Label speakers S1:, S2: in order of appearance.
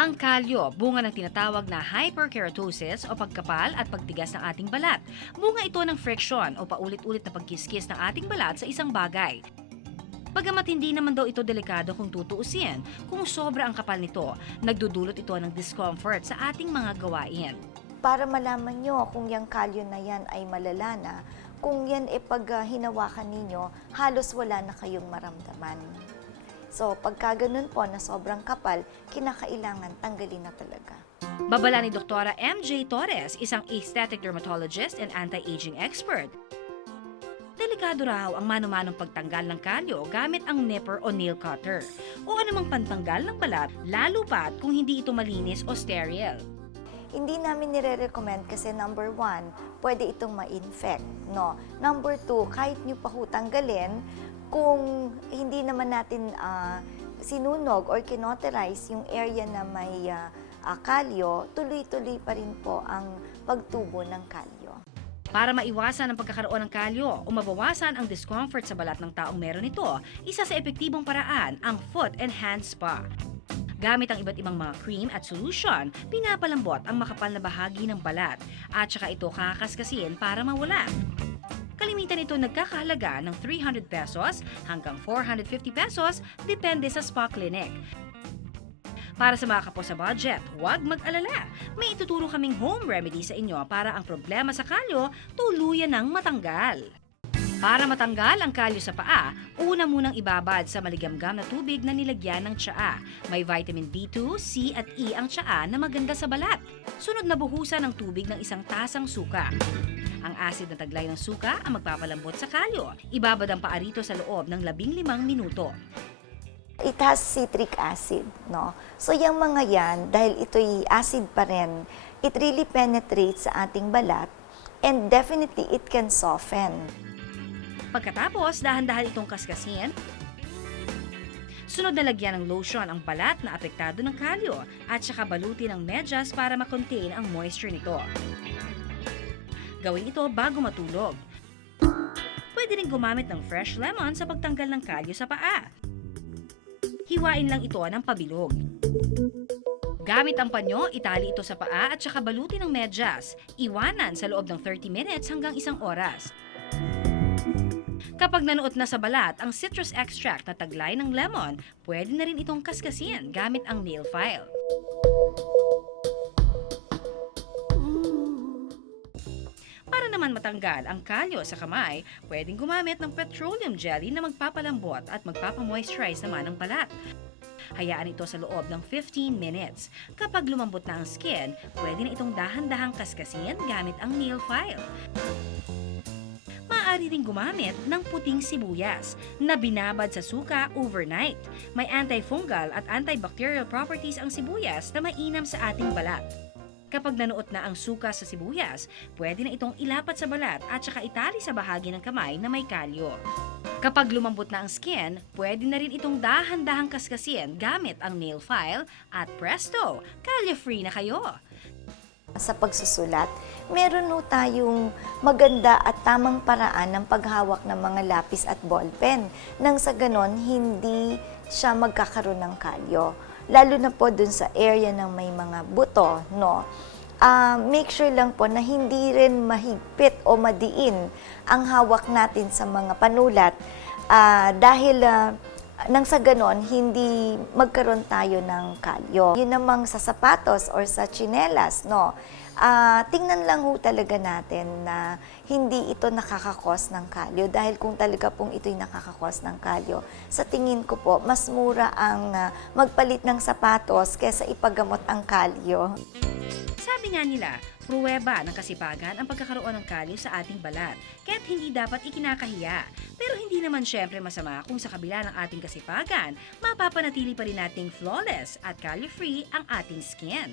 S1: Ang kalyo, bunga ng tinatawag na hyperkeratosis o pagkapal at pagtigas ng ating balat. Bunga ito ng friction o paulit-ulit na pagkiskis ng ating balat sa isang bagay. Bagamat hindi naman daw ito delikado kung tutuusin, kung sobra ang kapal nito, nagdudulot ito ng discomfort sa ating mga gawain.
S2: para malaman nyo kung yung kalyo na yan ay malala na, kung yan pag ah, ninyo, halos wala na kayong maramdaman. So, pagka ganun po na sobrang kapal, kinakailangan tanggalin na talaga.
S1: Babala ni Dr. MJ Torres, isang aesthetic dermatologist and anti-aging expert. Delikado raw ang mano-manong pagtanggal ng kalyo gamit ang nipper o nail cutter o anumang pantanggal ng balat, lalo pat kung hindi ito malinis o sterile.
S2: Hindi namin nire-recommend kasi number one, pwede itong ma-infect. No? Number two, kahit nyo pa ho kung hindi naman natin ah, sinunog or kinoterize yung area na may ah, ah, kalyo, tuloy-tuloy pa rin po ang pagtubo ng kalyo.
S1: Para maiwasan ang pagkakaroon ng kalyo o mabawasan ang discomfort sa balat ng taong meron ito, isa sa epektibong paraan ang foot and hand spa. Gamit ang iba't ibang mga cream at solution, pinapalambot ang makapal na bahagi ng balat at saka ito kakaskasin para mawala. Kalimitan ito nagkakahalaga ng 300 pesos hanggang 450 pesos depende sa spa clinic. Para sa mga kapo sa budget, huwag mag-alala. May ituturo kaming home remedy sa inyo para ang problema sa kalyo tuluyan ng matanggal. Para matanggal ang kalyo sa paa, una munang ibabad sa maligamgam na tubig na nilagyan ng tsaa. May vitamin B2, C at E ang tsaa na maganda sa balat. Sunod na buhusan ng tubig ng isang tasang suka. Ang asid na taglay ng suka ang magpapalambot sa kalyo. Ibabad ang paa rito sa loob ng 15 minuto.
S2: It has citric acid, no? So, yung mga yan, dahil ito'y acid pa rin, it really penetrates sa ating balat and definitely it can soften.
S1: Pagkatapos, dahan-dahan itong kaskasin. Sunod na lagyan ng lotion ang balat na apektado ng kalyo at saka balutin ng medyas para makontain ang moisture nito. Gawin ito bago matulog. Pwede rin gumamit ng fresh lemon sa pagtanggal ng kalyo sa paa. Hiwain lang ito ng pabilog. Gamit ang panyo, itali ito sa paa at saka balutin ng medyas. Iwanan sa loob ng 30 minutes hanggang isang oras. Kapag nanuot na sa balat ang citrus extract na taglay ng lemon, pwede na rin itong kaskasin gamit ang nail file. Para naman matanggal ang kalyo sa kamay, pwedeng gumamit ng petroleum jelly na magpapalambot at magpapamoisturize naman ang balat. Hayaan ito sa loob ng 15 minutes. Kapag lumambot na ang skin, pwede na itong dahan-dahang kaskasin gamit ang nail file maaari ring gumamit ng puting sibuyas na binabad sa suka overnight. May antifungal at antibacterial properties ang sibuyas na mainam sa ating balat. Kapag nanuot na ang suka sa sibuyas, pwede na itong ilapat sa balat at saka itali sa bahagi ng kamay na may kalyo. Kapag lumambot na ang skin, pwede na rin itong dahan-dahang kaskasin gamit ang nail file at presto, kalyo-free na kayo.
S2: Sa pagsusulat, meron ho tayong maganda at tamang paraan ng paghawak ng mga lapis at ballpen nang sa ganon hindi siya magkakaroon ng kalyo. Lalo na po dun sa area ng may mga buto, no? Ah, make sure lang po na hindi rin mahigpit o madiin ang hawak natin sa mga panulat ah, dahil ah, nang sa ganon, hindi magkaroon tayo ng kalyo. Yun namang sa sapatos or sa tsinelas, no? Ah, tingnan lang ho talaga natin na hindi ito nakakakos ng kalyo dahil kung talaga pong ito'y nakakakos ng kalyo, sa tingin ko po, mas mura ang ah, magpalit ng sapatos kesa ipagamot ang kalyo.
S1: Sabi nga nila, pruweba ng kasipagan ang pagkakaroon ng kalyo sa ating balat, kaya't hindi dapat ikinakahiya. Pero hindi naman syempre masama kung sa kabila ng ating kasipagan, mapapanatili pa rin nating flawless at kalyo-free ang ating skin.